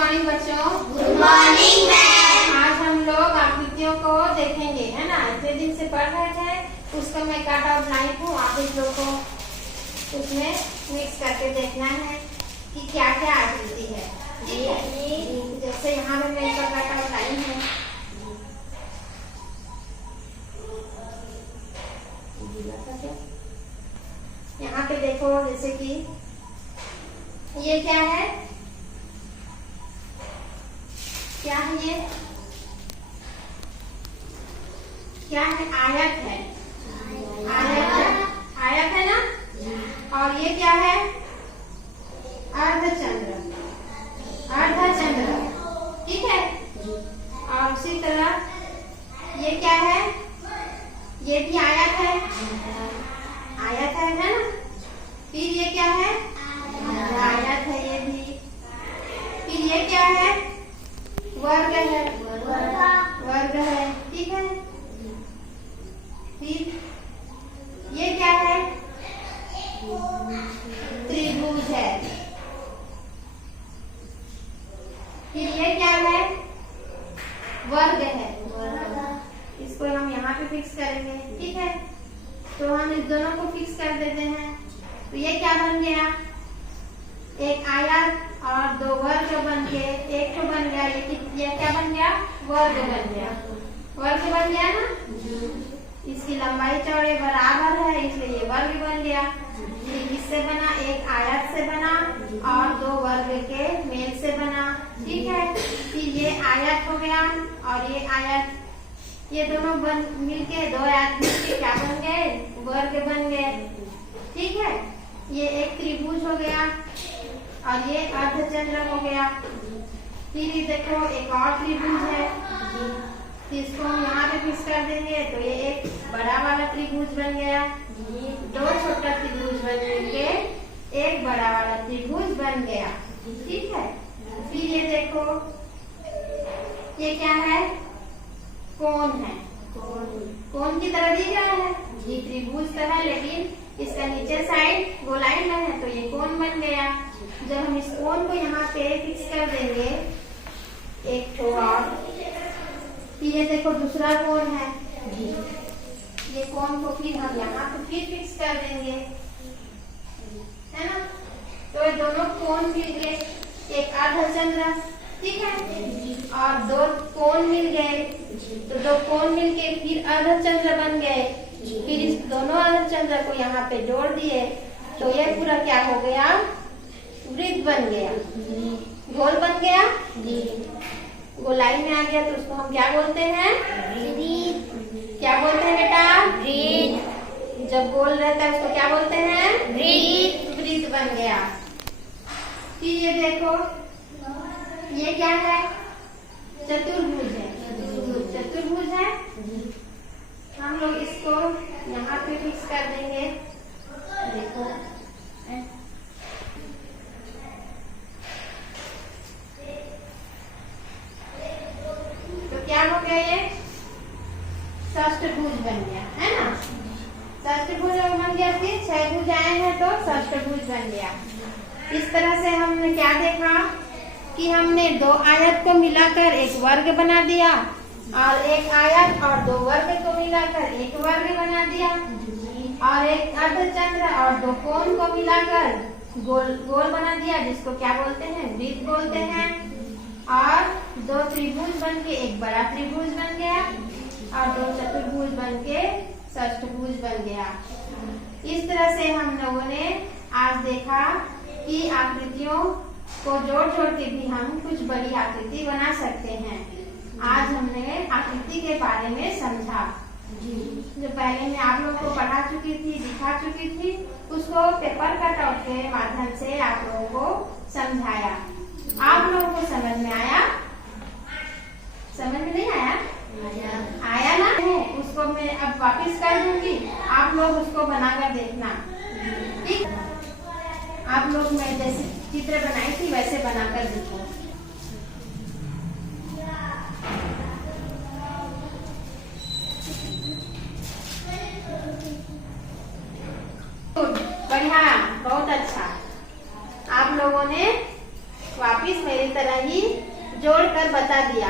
Morning बच्चों। Good morning ma'am. आज हम लोग आकृतियों को देखेंगे, है ना। इतने दिन से पढ़ रहे थे, उसको मैं कट आउट लाई हूँ। आप इस लोग को उसमें मिक्स करके देखना है कि क्या क्या आकृति है। ठीक है, जैसे यहाँ पे मैं इसका कट आउट लाई हूँ। यहाँ पे देखो, जैसे कि ये क्या है, क्या है ये, क्या है, आयत है। आयत है ना। और ये क्या है, अर्धचंद्र। ठीक है। और उसी तरह ये क्या है, ये भी आयत है ना। फिर ये क्या है, आयत है ये भी। फिर ये क्या है, वर्ग है। ठीक है। फिर ये क्या है, त्रिभुज है। फिर ये क्या है, वर्ग है। इसको हम यहाँ पे फिक्स करेंगे। ठीक है, तो हम इस दोनों को फिक्स कर देते हैं। तो ये क्या बन गया, एक आयत और दो वर्ग बन के एक तो बन गया। ये क्या बन गया, वर्ग बन गया। वर्ग बन गया ना। इसकी लंबाई चौड़ाई बराबर है, इसलिए ये वर्ग बन गया। ये किससे बना, एक आयत से बना और दो वर्ग के मेल से बना। ठीक है। फिर ये आयत हो गया और ये आयत, ये दोनों मिलके, दो आयत मिलके क्या बन गए, वर्ग बन गए। ठीक है। ये एक त्रिभुज हो गया और ये अर्धचंद्र हो गया। फिर ये देखो, एक और त्रिभुज है, इसको हम यहाँ पे फिक्स कर देंगे। तो ये एक बड़ा वाला त्रिभुज बन गया, दो छोटा त्रिभुज बन के एक बड़ा वाला त्रिभुज बन गया। ठीक है। फिर ये देखो, ये क्या है, कोण है। कोण की तरह दिख रहा है, ये त्रिभुज का है, लेकिन इसका नीचे साइड गोलाई में है, तो ये कोण बन गया। जब हम इस कोण को यहाँ पे फिक्स कर देंगे एक तो और, फिर ये देखो दूसरा कोण है, ये कोण को फिर हम यहाँ पे फिर फिक्स कर देंगे, है ना। तो ये दोनों कोण मिल गए, एक अर्धचंद्र। ठीक है। और दो कोण मिल गए, तो दो कोण मिलके फिर अर्धचंद्र बन गए। फिर इस दोनों अर्धचंद्र को यहाँ पे जोड़ दिए, तो ये पूरा क्या हो गया, वृत्त बन गया, गोल बन गया। गोलाई में आ गया, तो उसको हम क्या बोलते हैं, क्या बोलते हैं बेटा, वृत्त। जब गोल रहता है उसको क्या बोलते हैं, वृत्त बन गया। फिर ये देखो, ये क्या है, चतुर्भुज है। हम लोग इसको यहाँ पे फिक्स कर देंगे। देखो, तो क्या हो गया, ये षष्ठभुज बन गया, है ना। षष्ठभुज बन गया, फिर छह भुज आए हैं तो षष्ठभुज बन गया। इस तरह से हमने क्या देखा कि हमने दो आयत को मिलाकर एक वर्ग बना दिया और एक आयत और दो वर्ग को मिलाकर एक वर्ग बना दिया, और एक अर्धचंद्र और दो कोण को मिलाकर गोल बना दिया, जिसको क्या बोलते हैं, वृत्त बोलते हैं। और दो त्रिभुज बन के एक बड़ा त्रिभुज बन गया और दो चतुर्भुज बन के षष्ठभुज बन गया। इस तरह से हम लोगों ने आज देखा कि आकृतियों को जोड़ के भी हम कुछ बड़ी आकृति बना सकते हैं। आज हमने आकृति के बारे में समझा, जो पहले मैं आप लोगों को पढ़ा चुकी थी, दिखा चुकी थी, उसको पेपर कट आउट के माध्यम से आप लोगों को समझाया। आप लोगों को समझ में आया, समझ में नहीं आया, आया ना। उसको मैं अब वापस कर दूंगी, आप लोग उसको बनाकर देखना। ठीक, आप लोग मैं जैसे चित्र बनाई थी वैसे बनाकर देखो। बढ़िया, बहुत अच्छा। आप लोगों ने वापिस मेरी तरह ही जोड़ कर बता दिया।